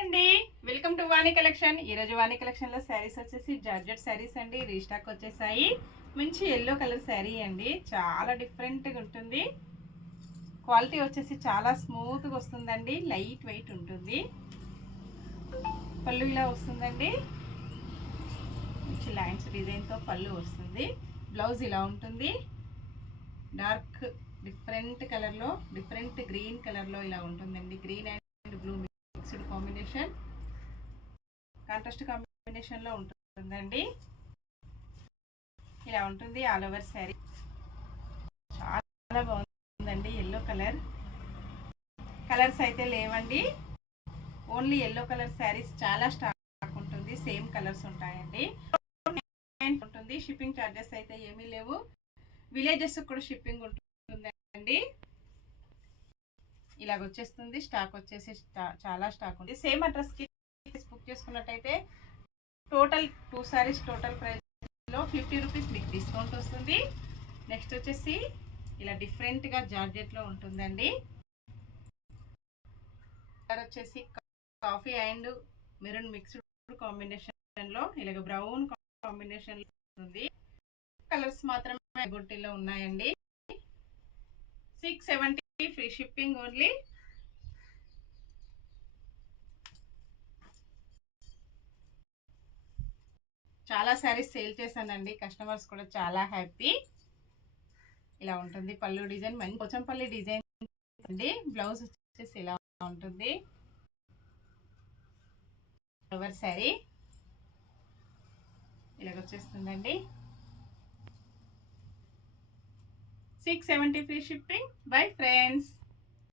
అండి, welcome to Vani collection. ఈరోజు వాణి కలెక్షన్లో శారీస్ వచ్చేసి జార్జెట్ శారీస్ అండి. రీస్టాక్ వచ్చేసాయి. మంచి ఎల్లో కలర్ శారీ అండి, చాలా డిఫరెంట్గా ఉంటుంది. క్వాలిటీ వచ్చేసి చాలా స్మూత్గా వస్తుందండి, లైట్ వెయిట్ ఉంటుంది. పళ్ళు ఇలా వస్తుందండి, మంచి లైన్స్ డిజైన్తో పళ్ళు వస్తుంది. బ్లౌజ్ ఇలా ఉంటుంది, డార్క్ డిఫరెంట్ కలర్లో, డిఫరెంట్ గ్రీన్ కలర్లో ఇలా ఉంటుందండి. Green and blue mixed combination, contrast కాంబినేషన్లో ఉంటుందండి. ఇలా ఉంటుంది ఆల్ ఓవర్ శారీ. చాలా బాగుందండి. ఎల్లో కలర్స్ అయితే లేవండి, ఓన్లీ ఎల్లో కలర్ శారీస్ చాలా స్టాక్ ఉంటుంది. సేమ్ కలర్స్ ఉంటాయండి. ఉంటుంది. షిప్పింగ్ ఛార్జెస్ అయితే ఏమీ లేవు. విలేజెస్ కూడా షిప్పింగ్ ఉంటుందండి. ఇలాగ వచ్చేస్తుంది. స్టాక్ వచ్చేసి చాలా స్టాక్ ఉంది. సేమ్ అడ్రస్కి బుక్ చేసుకున్నట్టయితే టోటల్ 2 సారీస్ టోటల్ ప్రైస్లో 50 రూపీస్ మీకు డిస్కౌంట్ వస్తుంది. నెక్స్ట్ వచ్చేసి ఇలా డిఫరెంట్గా జార్జెట్లో ఉంటుందండి. కలర్ వచ్చేసి కాఫీ అండ్ మెరూన్ మిక్స్డ్ కాంబినేషన్లో, ఇలాగ బ్రౌన్ కాంబినేషన్లో ఉంటుంది. కలర్స్ మాత్రమే బొట్టిలో ఉన్నాయండి. 670 ఫ్రీ షిప్పింగ్ ఓన్లీ. చాలా శారీస్ సేల్ చేశానండి, కస్టమర్స్ కూడా చాలా హ్యాపీ. ఇలా ఉంటుంది పళ్ళు డిజైన్, మంచి పోచంపల్లి డిజైన్ అండి. బ్లౌజ్ వచ్చేసి ఇలా ఉంటుంది. ఓవర్ శారీ ఇలాగ వచ్చేస్తుందండి. 670 ఫ్రీ షిప్పింగ్. Bye friends.